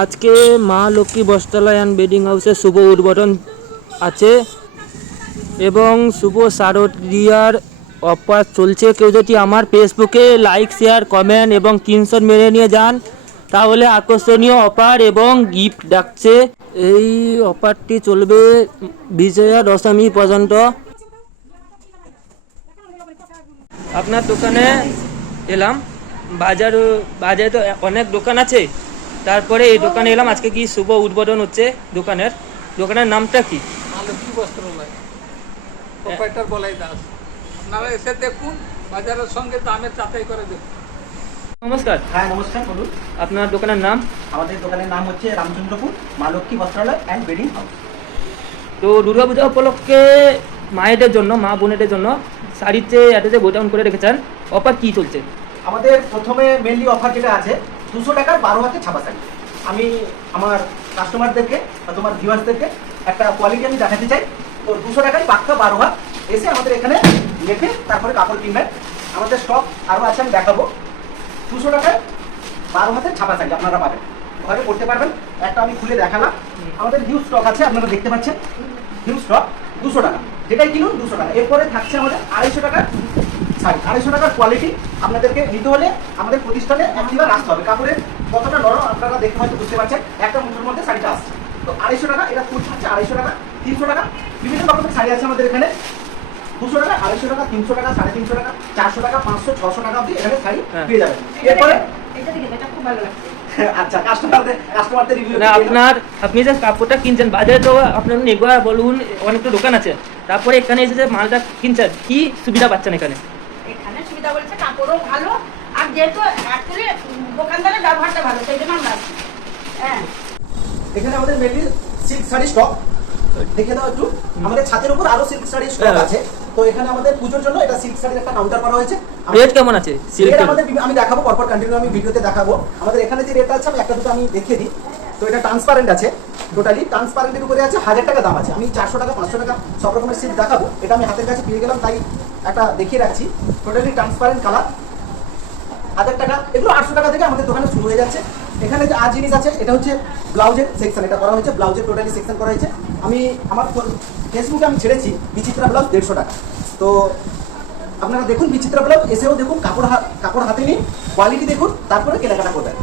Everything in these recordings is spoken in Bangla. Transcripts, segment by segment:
আজকে মা লক্ষ্মী বস্ত্রালয় অ্যান্ড বেডিং হাউসের শুভ উদ্বোধন আছে এবং শুভ শারদিয়ার অফার চলছে। কেউ যদি আমার ফেসবুকে লাইক শেয়ার কমেন্ট এবং স্ক্রিনশট মেরে নিয়ে যান, তাহলে আকর্ষণীয় অফার এবং গিফট ডাকছে। এই অফারটি চলবে বিজয়া দশমী পর্যন্ত। আপনার দোকানে এলাম। বাজার, বাজারে তো অনেক দোকান আছে। তারপরে এই দোকানে এলাম। আজকে কি শুভ উদ্বোধন হচ্ছে দোকানের? দোকানের নামটা কি? মালতী বস্ত্রালয়। প্রোপাইটার বলাই দাস। আপনারা এসে দেখুন বাজারের সঙ্গে দামের যাচাই করে দেখুন। নমস্কার। হ্যাঁ নমস্কার বলুন। আপনার দোকানের নাম? আমাদের দোকানের নাম হচ্ছে Ramchandrapur Maa Lakshmi Bastralaya and bedding house তো দুর্গাপূজা উপলক্ষে মায়েদের জন্য মা বোনেদের জন্য শাড়িতে এত যে গোডাউন করে রেখেছেন। অফার কি চলছে? আমাদের প্রথমে মেনলি অফার যেটা আছে দুশো টাকার বারো হাতে ছাপা শাড়ি। আমি আমার কাস্টমারদেরকে বা তোমার ভিউয়ার্সদেরকে একটা কোয়ালিটি আমি দেখাতে চাই। তো দুশো টাকায় পাক্কা বারো হাত এসে আমাদের এখানে লেখে তারপরে কাপড় কিনবেন। আমাদের স্টক আরও আছে, আমি দেখাবো। দুশো টাকায় বারো হাতের ছাপা শাড়ি আপনারা পাবেন। ঘরে পড়তে পারবেন। একটা আমি খুলে দেখালাম। আমাদের হিউজ স্টক আছে, আপনারা দেখতে পাচ্ছেন। হিউজ স্টক দুশো টাকা। যেটাই কিনুন, দুশো টাকা। এরপরে থাকছে আমাদের আড়াইশো টাকার শাড়ি আড়াইশো টাকার কোয়ালিটি আপনাদেরকে নিতে হলে আমাদের প্রতিষ্ঠানে একটিবার আসতে হবে। কাপড়ের কতটা নরম আপনারা দেখে হয়তো বুঝতে পারছেন একটা মুঠোর মধ্যে শাড়িটা আসছে। তো আড়াইশো টাকা এটা ফুল থাকছে আড়াইশো টাকা তিনশো টাকা বিভিন্ন রকমের শাড়ি আছে আমাদের এখানে। দুশো টাকা আড়াইশো টাকা তিনশো টাকা সাড়ে তিনশো টাকা চারশো টাকা পাঁচশো ছশো টাকা অবধি এখানে শাড়ি হ্যাঁ। পেয়ে যাবেন। এরপরে এটা দেখে এটা খুব ভালো লাগছে। আচ্ছা কাস্টমারদের কাস্টমারদের রিভিউ আপনার আপনি যে কাপড়টা কিনছেন বাজারে তো আপনার নেগোয়া বলুন অনেক তো দোকান আছে। তারপরে এখানে এসে যে মালটা কিনছেন কি সুবিধা পাচ্ছেন এখানে? সুবিধা বলছে কাপড়ও ভালো আর যেহেতু অ্যাকচুয়ালি দোকানদারের ব্যবহারটা ভালো সেই জন্য আমরা। হ্যাঁ। এখানে আমাদের মেনলি সিল্ক শাড়ি স্টক দেখে দাও একটু। আমাদের ছাদের উপর আরও সিল্ক শাড়ি স্টক। আছে। তো এখানে আমাদের পুজোর জন্য এটা সিল্ক শাড়ির একটা কাউন্টার করা হয়েছে। রেট কেমন আছে? রেট সিল্কের আমাদের আমি দেখাবো পরপর কন্টিনিউ আমি ভিডিওতে দেখাবো। আমাদের এখানে যে রেট আছে আমি একটা দুটো আমি দেখিয়ে দিই। তো এটা ট্রান্সপারেন্ট আছে। টোটালি ট্রান্সপারেন্টের উপরে আছে, হাজার টাকা দাম আছে। আমি চারশো টাকা, পাঁচশো টাকা, সব রকমের সিট দেখাবো। এটা আমি হাতের কাছে পেয়ে গেলাম, তাই একটা দেখিয়ে রাখছি। টোটালি ট্রান্সপারেন্ট কালার হাজার টাকা, এগুলো আটশো টাকা থেকে আমাদের দোকানে শুরু হয়ে যাচ্ছে। এখানে যে আর জিনিস আছে, এটা হচ্ছে ব্লাউজের সেকশন এটা করা হয়েছে, ব্লাউজের টোটালি সেকশন করা হয়েছে। আমি আমার ফেসবুকে আমি ছেড়েছি বিচিত্রা ব্লাউজ দেড়শো টাকা। তো আপনারা দেখুন বিচিত্রা ব্লাউজ, এসেও দেখুন, কাপড় হাত কাপড় হাতে নিন কোয়ালিটি দেখুন, তারপরে কেনাকাটা করবেন।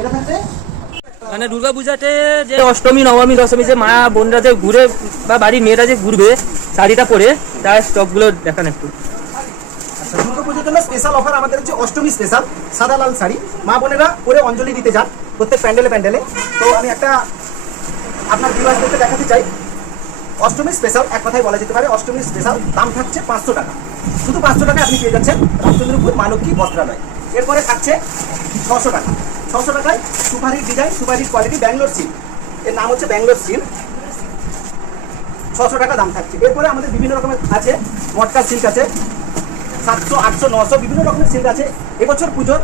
এটা থাকছে মানে দুর্গাপূজাতে যে অষ্টমী, নবমী, দশমী যে মা বোনরা যে ঘুরে বা বাড়ির মেয়েরা যে ঘুরবে, শাড়িটা পরে তার স্টকগুলো দেখান একটু। আচ্ছা দুর্গা জন্য স্পেশাল অফার আমাদের হচ্ছে অষ্টমী স্পেশাল সাদা লাল শাড়ি। মা বোনেরা পরে অঞ্জলি দিতে যান, প্রত্যেক প্যান্ডেলে প্যান্ডেলে। তো আমি একটা আপনার ভিউয়ার্সদেরকে দেখাতে চাই। অষ্টমী স্পেশাল এক কথাই বলা যেতে পারে অষ্টমী স্পেশাল দাম থাকছে পাঁচশো টাকা। শুধু পাঁচশো টাকা আপনি পেয়ে যাচ্ছেন রামচন্দ্রপুর মালক্ষী বস্ত্রালয়। এরপরে থাকছে ছশো টাকা। ছশো টাকায় সুপারির ডিজাইন সুপারির কোয়ালিটি ব্যাঙ্গালোর সিল্ক এর নাম হচ্ছে ব্যাঙ্গালোর সিল্ক ছশো টাকা দাম থাকছে। এরপরে আমাদের বিভিন্ন রকমের আছে, মটকা সিল্ক আছে, সাতশো, আটশো, নশো, বিভিন্ন রকমের সিল্ক আছে। এবছর পুজোর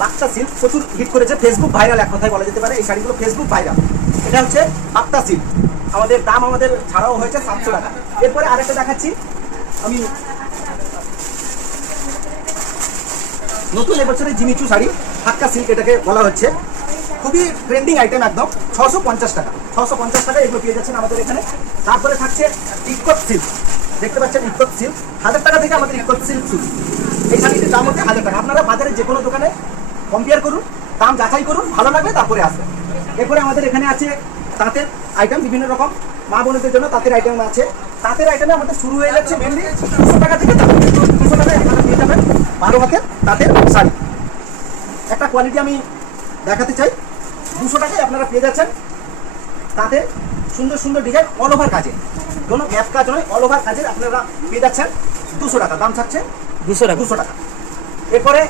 বাক্সা সিল্ক প্রচুর হিট করেছে। ফেসবুক ভাইরাল এক কথায় বলা যেতে পারে, এই শাড়িগুলো ফেসবুক ভাইরাল এটা হচ্ছে বাক্সা সিল্ক আমাদের দাম আমাদের ছাড়াও হয়েছে সাতশো টাকা। এরপরে আরেকটা দেখাচ্ছি। আমি নতুন এবছরের জিমিচু শাড়ি। হাক্কা সিল্ক এটাকে বলা হচ্ছে। খুবই ট্রেন্ডিং আইটেম একদম, ছশো পঞ্চাশ টাকা। ছশো পঞ্চাশ টাকা এগুলো পেয়ে যাচ্ছেন আমাদের এখানে। তারপরে থাকছে ইকট সিল্ক দেখতে পাচ্ছেন ইকট সিল্ক হাজার টাকা থেকে আমাদের ইকট সিল্ক শুরু। এই শাড়িটির দাম হচ্ছে হাজার টাকা। আপনারা বাজারে যে কোনো দোকানে কম্পেয়ার করুন, দাম যাচাই করুন, ভালো লাগবে তারপরে আসবেন। এরপরে আমাদের এখানে আছে তাঁতের আইটেম বিভিন্ন রকম। মা বোনদের জন্য তাঁতের আইটেম আছে। তাঁতের আইটেমে আমাদের শুরু হয়ে যাচ্ছে মেনলি দুশো টাকা থেকে দুশো টাকায় আপনারা পেয়ে যাবেন। বারো হাতের তাঁতের শাড়ি। একটা কোয়ালিটি আমি দেখাতে চাই। দুশো টাকায় আপনারা পেয়ে যাচ্ছেন। তাতে সুন্দর সুন্দর ডিজাইন অল ওভার কাজে কোনো গ্যাপ কাজ নয় অল ওভার কাজের আপনারা পেয়ে যাচ্ছেন। দুশো টাকা দাম থাকছে দুশো টাকা। দুশো টাকা। এরপরে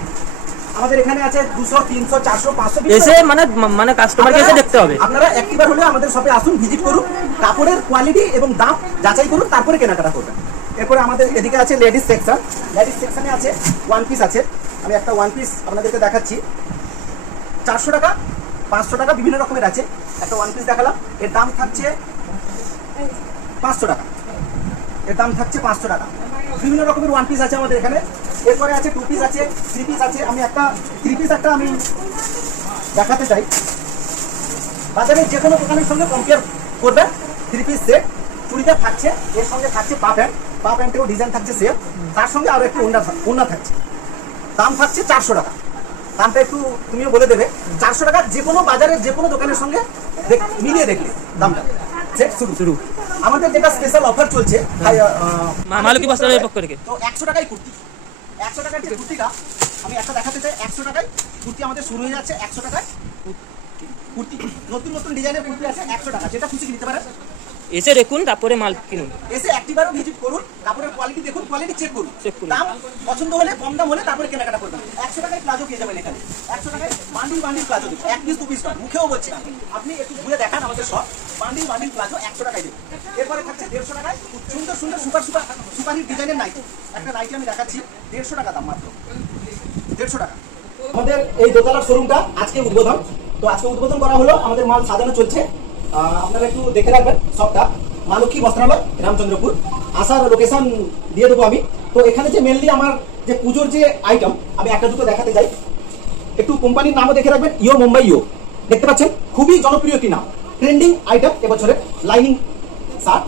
আমাদের এখানে আছে দুশো তিনশো চারশো পাঁচশো এসে মানে মানে কাস্টমারকে এসে দেখতে হবে। আপনারা একটিবার হলে আমাদের শপে আসুন ভিজিট করুন কাপড়ের কোয়ালিটি এবং দাম যাচাই করুন তারপরে কেনাকাটা করবেন। এরপরে আমাদের এদিকে আছে লেডিস সেকশন লেডিস সেকশনে আছে ওয়ান পিস আছে। আমি একটা ওয়ান পিস আপনাদেরকে দেখাচ্ছি। চারশো টাকা, পাঁচশো টাকা বিভিন্ন রকমের আছে। একটা ওয়ান পিস দেখালাম। এর দাম থাকছে পাঁচশো টাকা। এর দাম থাকছে পাঁচশো টাকা। বিভিন্ন রকমের ওয়ান পিস আছে আমাদের এখানে। এরপরে আছে টু পিস আছে থ্রি পিস আছে। আমি একটা থ্রি পিস একটা আমি দেখাতে চাই। বাজারে যে কোনো দোকানের সঙ্গে কম্পেয়ার করবেন। থ্রি পিস সেট চুড়িদার থাকছে, এর সঙ্গে থাকছে পা প্যান্ট পা প্যান্টেও ডিজাইন থাকছে সেম তার সঙ্গে আরও একটু ওন্না ওন্না থাকছে। দাম থাকছে চারশো টাকা। দামটা একটু তুমিও বলে দেবে। চারশো টাকা যে কোনো বাজারের যে কোনো দোকানের সঙ্গে মিলিয়ে দেখলে দামটা। শুরু শুরু। আমাদের যেটা স্পেশাল অফার চলছে বস্ত্রালয়ের পক্ষ থেকে। তো একশো টাকায় কুর্তি। একশো টাকার যে কুর্তিটা আমি একটা দেখাতে চাই একশো টাকায় কুর্তি আমাদের শুরু হয়ে যাচ্ছে একশো টাকায়। কুর্তি নতুন নতুন ডিজাইনের কুর্তি আছে একশো টাকা। যেটা খুশি নিতে পারেন। এসে দেখুন তারপরে মাল কিনুন। এসে একটিবারও ভিজিট করুন কাপড়ের কোয়ালিটি দেখুন কোয়ালিটি চেক করুন। চেক করুন। দাম পছন্দ হলে কম দাম হলে তারপরে কেনাকাটা করবেন। একশো টাকায় প্লাজো পেয়ে যাবেন এখানে। একশো টাকায় বান্ডিল বান্ডিল প্লাজো দেবেন এক পিস দু পিস নয় মুখেও বলছি না। আপনি একটু ঘুরে দেখান আমাদের সব বান্ডিল বান্ডিল প্লাজো একশো টাকায় দেবেন এরপরে থাকছে দেড়শো টাকায় সুন্দর সুন্দর সুপার সুপার সুপার হিট ডিজাইনের নাইটি একটা নাইটি আমি দেখাচ্ছি। দেড়শো টাকা দাম মাত্র। দেড়শো টাকা। আমাদের এই দোতলার শোরুমটা আজকে উদ্বোধন। তো আজকে উদ্বোধন করা হলো আমাদের মাল সাজানো চলছে। আপনারা একটু দেখে রাখবেন সবটা। মা লক্ষ্মী বস্ত্রালয়, রামচন্দ্রপুর। আসার লোকেশন দিয়ে দেবো আমি। তো এখানে যে মেনলি আমার যে পুজোর যে আইটেম আমি একটা দুটো দেখাতে যাই। একটু কোম্পানির নামও দেখে রাখবেন, ইও মুম্বাই ইও। দেখতে পাচ্ছেন? খুবই জনপ্রিয় একটি নাম? ট্রেন্ডিং আইটেম এবছরের লাইনিং শার্ট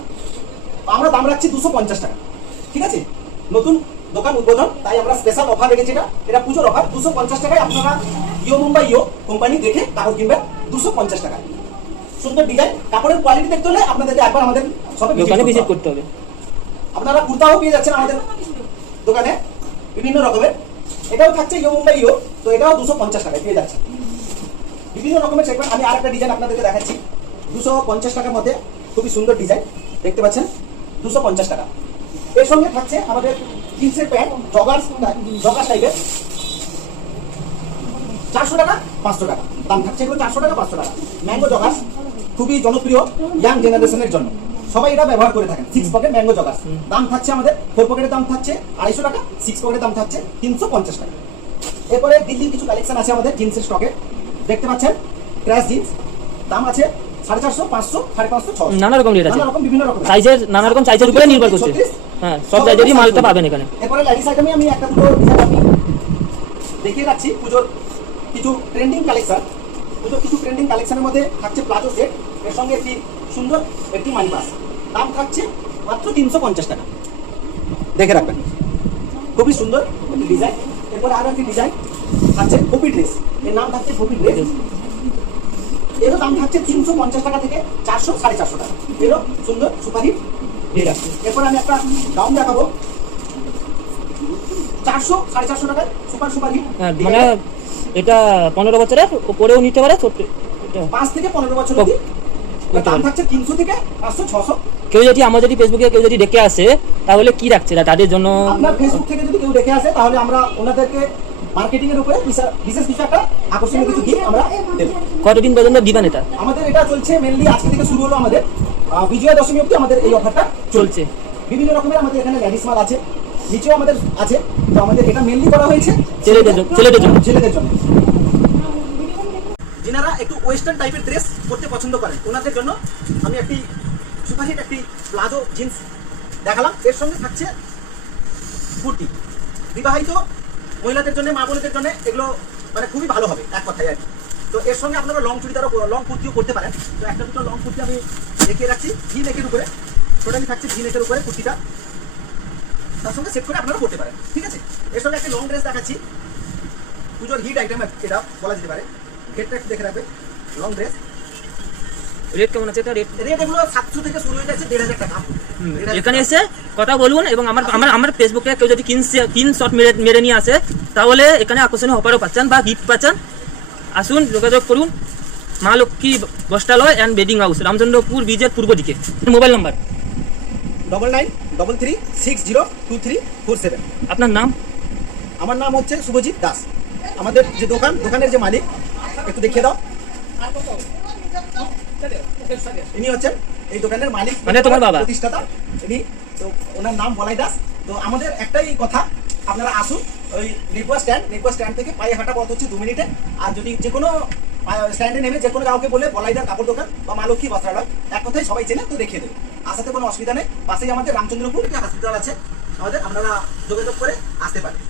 আমরা দাম রাখছি দুশো পঞ্চাশ টাকা। ঠিক আছে? নতুন দোকান উদ্বোধন, তাই আমরা স্পেশাল অফার রেখেছি এটা। এটা পুজোর অফার দুশো পঞ্চাশ টাকায় আপনারা ইও মুম্বাই ইও কোম্পানি দেখে কাপড় কিনবেন, দুশো পঞ্চাশ টাকা সুন্দর ডিজাইন কাপড়ের কোয়ালিটি দেখতে হলে আপনাদেরকে একবার আমাদের দোকানে ভিজিট করতে হবে। আপনারা কুর্তাও পেয়ে যাচ্ছেন আমাদের দোকানে বিভিন্ন রকমের। এটাও থাকছে ইও মুম্বাই ইও তো এটাও দুশো পঞ্চাশ টাকায় পেয়ে যাচ্ছে বিভিন্ন রকমের সেগমেন্ট আমি আর একটা ডিজাইন আপনাদেরকে দেখাচ্ছি। দুশো পঞ্চাশ টাকার মধ্যে খুবই সুন্দর ডিজাইন দেখতে পাচ্ছেন? দুশো পঞ্চাশ টাকা। এর সঙ্গে থাকছে আমাদের জিন্সের প্যান্ট জগার জগার টাইপের চারশো টাকা পাঁচশো টাকা। দাম থাকছে এগুলো চারশো টাকা পাঁচশো টাকা। ম্যাঙ্গো জগাস খুবই জনপ্রিয় ইয়াং জেনারেশনের জন্য। সবাই এটা ব্যবহার করে থাকেন। সিক্স পকেট ম্যাঙ্গো জগাস দাম থাকছে আমাদের ফোর পকেটের দাম থাকছে আড়াইশো টাকা সিক্স পকেটের দাম থাকছে তিনশো পঞ্চাশ টাকা। এরপরে দিল্লির কিছু কালেকশন আছে আমাদের জিন্সের স্টকে দেখতে পাচ্ছেন? ক্র্যাশ জিন্স দাম আছে সাড়ে চারশো পাঁচশো সাড়ে পাঁচশো ছশো। নানা রকম রেট আছে। নানা রকম বিভিন্ন রকম। সাইজের নানা রকম সাইজের উপরে নির্ভর করছে। 36, হ্যাঁ সব সাইজেরই মালটা পাবেন এখানে। এরপরে লেডিস আইটেমে আমি একটা দুটো ডিজাইন দেখিয়ে রাখছি। পুজোর কিছু ট্রেন্ডিং কালেকশন পুজোর কিছু ট্রেন্ডিং কালেকশনের মধ্যে থাকছে প্লাজো সেট এর সঙ্গে একটি সুন্দর একটি মানি পাস দাম থাকছে মাত্র তিনশো পঞ্চাশ টাকা। দেখে রাখবেন। খুবই সুন্দর ডিজাইন এরপরে আরও একটি ডিজাইন থাকছে কপি ড্রেস এর নাম থাকছে কপি ড্রেস এরও দাম থাকছে তিনশো পঞ্চাশ টাকা থেকে চারশো সাড়ে চারশো টাকা। এরও সুন্দর সুপারহিট ডিজাইন এরপর আমি একটা গাউন দেখাবো। চারশো সাড়ে চারশো টাকায় সুপার সুপার হ্যাঁ মানে এটা পনেরো বছরের উপরেও নিতে পারে পাঁচ থেকে পনেরো বছর কেউ যদি আমার যদি ফেসবুকে কেউ যদি দেখে আসে তাহলে কি রাখছে তাদের জন্য? ফেসবুক থেকে যদি কেউ দেখে আসে তাহলে আমরা ওনাদেরকে মার্কেটিং এর উপরে বিশেষ কিছু একটা আকর্ষণীয় কিছু গিফট আমরা দেবো। কতদিন পর্যন্ত দিবেন এটা? আমাদের এটা চলছে মেনলি আজকে থেকে শুরু হলো আমাদের। বিজয়া দশমী অবধি আমাদের এই অফারটা চলছে। বিভিন্ন রকমের আমাদের এখানে লেডিস মাল আছে। নিচেও আমাদের আছে। তো আমাদের এটা মেনলি করা হয়েছে ছেলেদের জন্য- ছেলেদের জন্য। ছেলেদের জন্য। যিনারা একটু ওয়েস্টার্ন টাইপের ড্রেস পরতে পছন্দ করেন ওনাদের জন্য আমি একটি সুপারহিট একটি প্লাজো জিন্স দেখালাম। এর সঙ্গে থাকছে কুর্তি। বিবাহিত মহিলাদের জন্য মা বোনদের জন্য এগুলো মানে খুবই ভালো হবে এক কথায় আর কি। তো এর সঙ্গে আপনারা লং চুড়িদারও লং কুর্তিও করতে পারেন। তো একটা দুটো লং কুর্তি আমি দেখিয়ে রাখছি ভি নেকের উপরে। টোটালি থাকছে ভি নেকের উপরে কুর্তিটা। তার সঙ্গে সেট করে আপনারা করতে পারেন। ঠিক আছে? এর সঙ্গে একটা লং ড্রেস দেখাচ্ছি। পুজোর হিট আইটেম এটা বলা যেতে পারে। একটু দেখে রাখবে। লং ড্রেস রেট কেমন আছে এটা? রেট রেট এগুলো সাতশো থেকে শুরু হয়ে যাচ্ছে দেড় হাজার টাকা। এখানে এসে কথা বলুন এবং আমার আমার আমার ফেসবুকে কেউ যদি তিন তিন শট মেরে মেরে নিয়ে আসে তাহলে এখানে আকর্ষণীয় অফারও পাচ্ছেন বা গিফট পাচ্ছেন। আসুন যোগাযোগ করুন। Maa Lakshmi Bastralaya and bedding house Ramchandrapur ব্রিজের পূর্ব দিকে। Mobile number. Double nine double three six zero two three four seven আপনার নাম? আমার নাম হচ্ছে শুভজিৎ দাস। আমাদের যে দোকান দোকানের যে মালিক একটু দেখিয়ে দাও। ইনি হচ্ছেন এই দোকানের মালিক মানে তোমার বাবা? প্রতিষ্ঠাতা। ইনি তো ওনার নাম বলাই দাস। তো আমাদের একটাই কথা আপনারা আসুন ওই নেকুয়া স্ট্যান্ড নেকুয়া স্ট্যান্ড থেকে পায়ে হাঁটা পথ হচ্ছে দু মিনিটে। আর যদি যে কোনো স্ট্যান্ডে নেমে যে কোনো কাউকে বলে বলাই বলাইদার কাপড় দোকান বা মা লক্ষ্মী বস্ত্রালয় এক কথায় সবাই চেনে তো দেখিয়ে দেবে। আসাতে কোনো অসুবিধা নেই। পাশেই আমাদের রামচন্দ্রপুর হাসপাতাল আছে। আমাদের আপনারা যোগাযোগ করে আসতে পারেন।